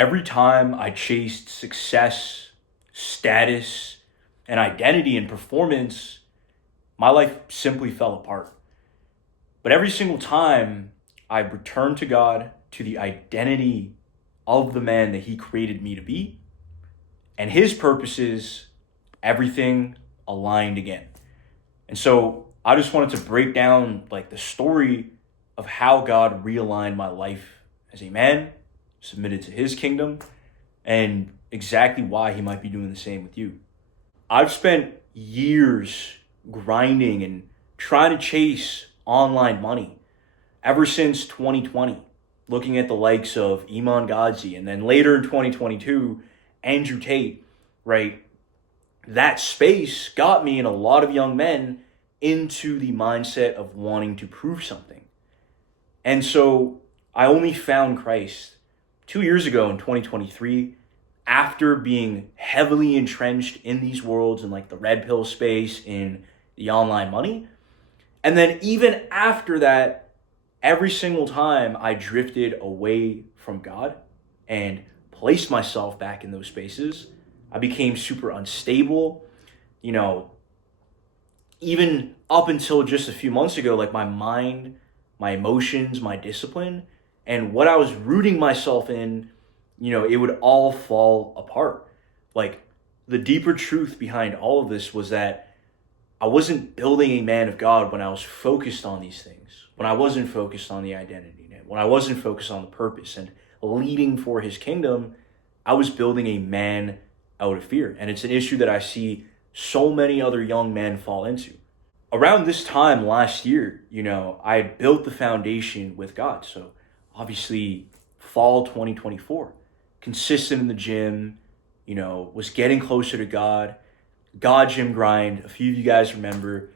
every time I chased success, status, and identity and performance, my life simply fell apart. But every single time I returned to God, to the identity of the man that He created me to be, and His purposes, everything aligned again. And so I just wanted to break down like the story of how God realigned my life as a man, submitted to His kingdom, and exactly why He might be doing the same with you. I've spent years grinding and trying to chase online money ever since 2020, looking at the likes of Iman Gadzhi, and then later in 2022, Andrew Tate, right? That space got me and a lot of young men into the mindset of wanting to prove something. And so I only found Christ 2 years ago in 2023, after being heavily entrenched in these worlds, in like the red pill space, in the online money. And then even after that, every single time I drifted away from God and placed myself back in those spaces, I became super unstable. Even up until just a few months ago, like my mind, my emotions, my discipline, and what I was rooting myself in, it would all fall apart. Like the deeper truth behind all of this was that I wasn't building a man of God when I was focused on these things, when I wasn't focused on the identity, when I wasn't focused on the purpose and leading for His kingdom. I was building a man out of fear. And it's an issue that I see so many other young men fall into. Around this time last year, I had built the foundation with God. So obviously fall 2024, consistent in the gym, was getting closer to God gym grind. A few of you guys remember.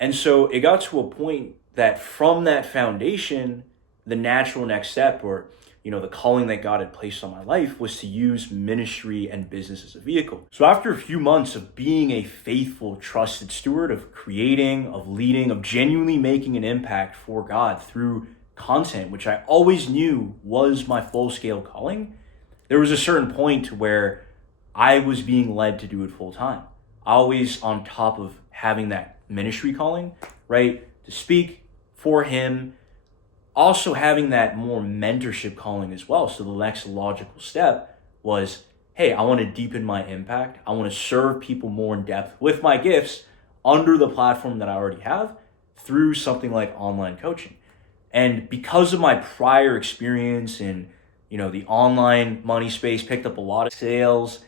And so it got to a point that from that foundation, the natural next step, or the calling that God had placed on my life, was to use ministry and business as a vehicle. So after a few months of being a faithful, trusted steward, of creating, of leading, of genuinely making an impact for God through content, which I always knew was my full-scale calling, there was a certain point where I was being led to do it full time. Always on top of having that ministry calling, right? To speak for Him, also having that more mentorship calling as well. So the next logical step was, hey, I want to deepen my impact. I want to serve people more in depth with my gifts under the platform that I already have through something like online coaching. And because of my prior experience in, the online money space, picked up a lot of sales,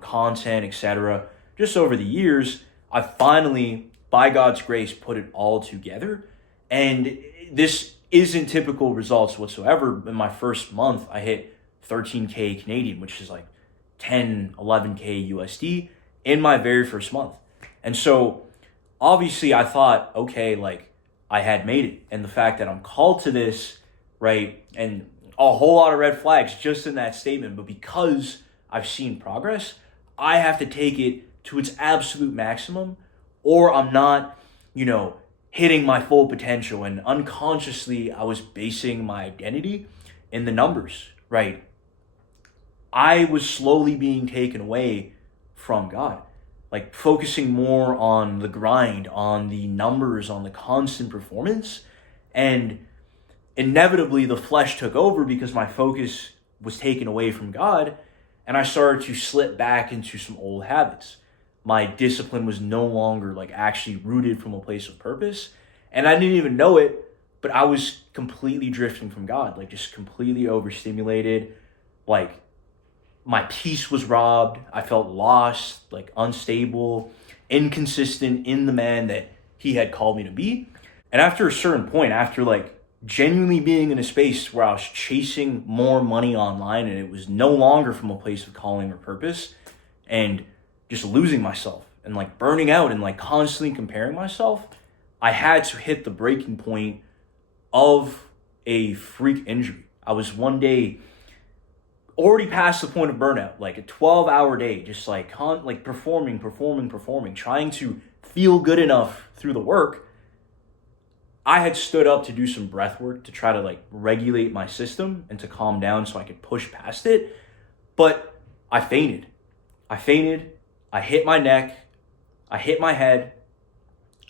content, etc. Just over the years, I finally, by God's grace, put it all together. And this isn't typical results whatsoever. In my first month, I hit 13K Canadian, which is like 10, 11K USD in my very first month. And so obviously I thought, okay, like I had made it. And the fact that I'm called to this, right? And a whole lot of red flags just in that statement. But because I've seen progress, I have to take it to its absolute maximum, or I'm not, hitting my full potential. And unconsciously, I was basing my identity in the numbers, right? I was slowly being taken away from God, like focusing more on the grind, on the numbers, on the constant performance. And inevitably, the flesh took over because my focus was taken away from God, and I started to slip back into some old habits. My discipline was no longer like actually rooted from a place of purpose. And I didn't even know it, but I was completely drifting from God, like just completely overstimulated. Like my peace was robbed. I felt lost, like unstable, inconsistent in the man that He had called me to be. And after a certain point, after like genuinely being in a space where I was chasing more money online and it was no longer from a place of calling or purpose, and just losing myself and like burning out and like constantly comparing myself, I had to hit the breaking point of a freak injury. I was one day already past the point of burnout, like a 12-hour day, just like performing, trying to feel good enough through the work. I had stood up to do some breath work to try to like regulate my system and to calm down so I could push past it. But I fainted. I fainted. I hit my neck. I hit my head.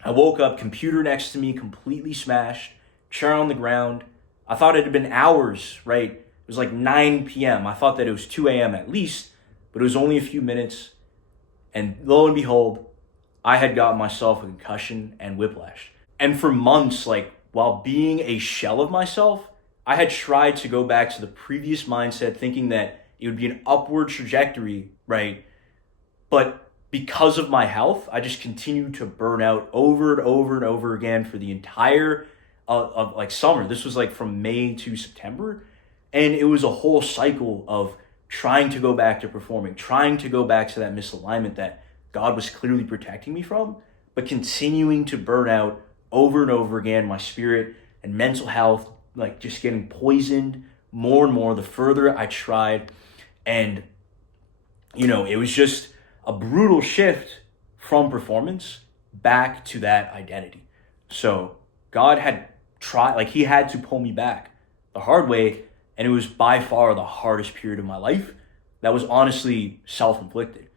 I woke up, computer next to me, completely smashed, chair on the ground. I thought it had been hours, right? It was like 9 p.m. I thought that it was 2 a.m. at least, but it was only a few minutes. And lo and behold, I had gotten myself a concussion and whiplash. And for months, like while being a shell of myself, I had tried to go back to the previous mindset, thinking that it would be an upward trajectory, right? But because of my health, I just continued to burn out over and over and over again for the entire of like summer. This was like from May to September. And it was a whole cycle of trying to go back to performing, trying to go back to that misalignment that God was clearly protecting me from, but continuing to burn out over and over again, my spirit and mental health, like just getting poisoned more and more the further I tried. And, it was just a brutal shift from performance back to that identity. So God had tried, like he had to pull me back the hard way. And it was by far the hardest period of my life that was honestly self-inflicted.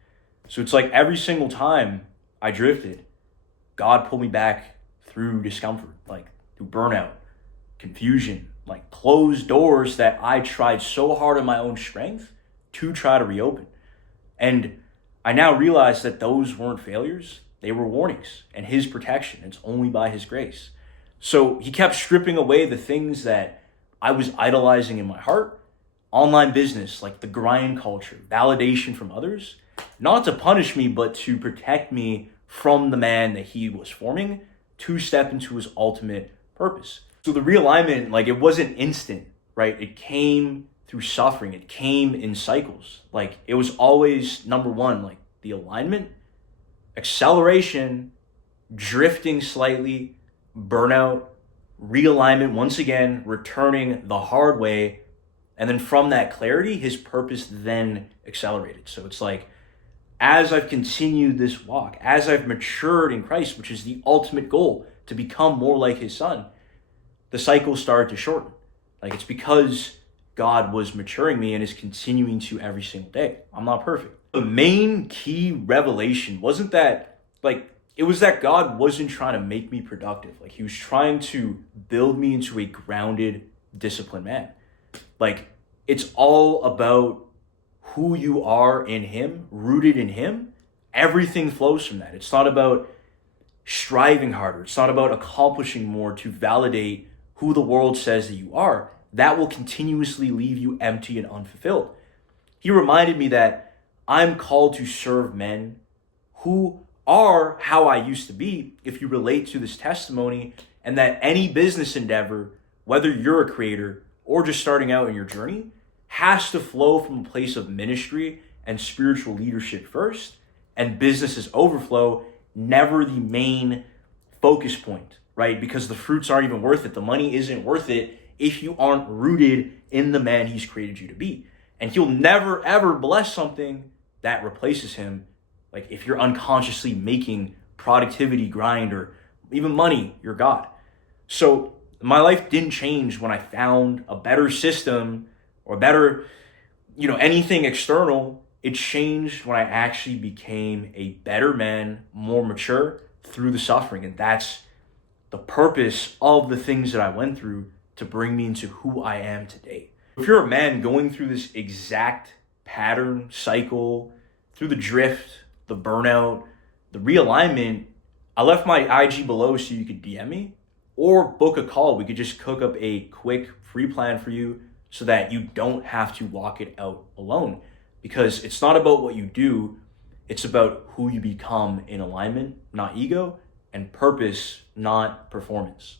So it's like every single time I drifted, God pulled me back through discomfort, like through burnout, confusion, like closed doors that I tried so hard in my own strength to try to reopen. And I now realize that those weren't failures, they were warnings and his protection. It's only by his grace. So he kept stripping away the things that I was idolizing in my heart, online business, like the grind culture, validation from others, not to punish me, but to protect me from the man that he was forming to step into his ultimate purpose. So the realignment, like it wasn't instant, right? It came through suffering. It came in cycles. Like it was always number one, like the alignment, acceleration, drifting slightly, burnout, realignment, once again, returning the hard way. And then from that clarity, his purpose then accelerated. So it's like, as I've continued this walk, as I've matured in Christ, which is the ultimate goal, to become more like his son, the cycle started to shorten. Like it's because God was maturing me and is continuing to every single day. I'm not perfect. The main key revelation wasn't that, like, it was that God wasn't trying to make me productive. Like he was trying to build me into a grounded, disciplined man. Like it's all about who you are in him, rooted in him. Everything flows from that. It's not about striving harder. It's not about accomplishing more to validate who the world says that you are. That will continuously leave you empty and unfulfilled. He reminded me that I'm called to serve men who are how I used to be, if you relate to this testimony, and that any business endeavor, whether you're a creator or just starting out in your journey, has to flow from a place of ministry and spiritual leadership first, and business's overflow, never the main focus point, right? Because the fruits aren't even worth it. The money isn't worth it if you aren't rooted in the man he's created you to be. And he'll never, ever bless something that replaces him. Like if you're unconsciously making productivity, grind, or even money your God. So my life didn't change when I found a better system or better, anything external. It changed when I actually became a better man, more mature through the suffering. And that's the purpose of the things that I went through to bring me into who I am today. If you're a man going through this exact pattern, cycle, through the drift, the burnout, the realignment, I left my IG below so you could DM me or book a call. We could just cook up a quick free plan for you so that you don't have to walk it out alone. Because it's not about what you do, it's about who you become in alignment, not ego, and purpose, not performance.